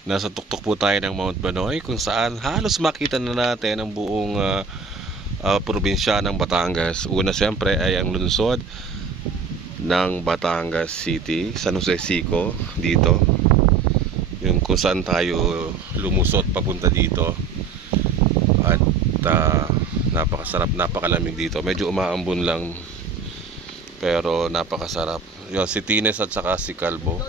Nasa tuktok po tayo ng Mount Banoy, kung saan halos makita na natin ang buong probinsya ng Batangas. Una siyempre ay ang lungsod ng Batangas City, San Jose Sico, dito. Yung kung saan tayo lumusot papunta dito. At napakasarap, napakalamig dito. Medyo umaambon lang, pero napakasarap. Yun, si Tines at saka si Calvo.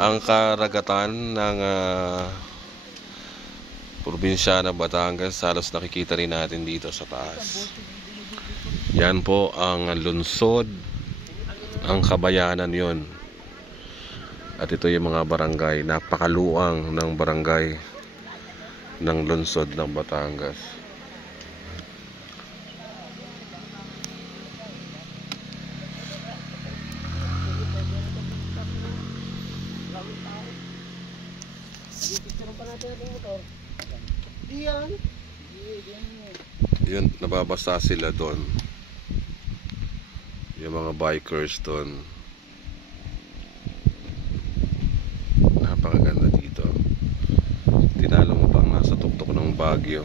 Ang karagatan ng probinsya ng Batangas, halos nakikita rin natin dito sa taas. Yan po ang lungsod, ang Kabayanan yon. At ito yung mga barangay, napakaluang ng barangay ng lungsod ng Batangas. Yun, nababasa sila doon. Yung mga bikers doon. Napakaganda dito. Tinalo mo pang nasa tuktok ng Baguio.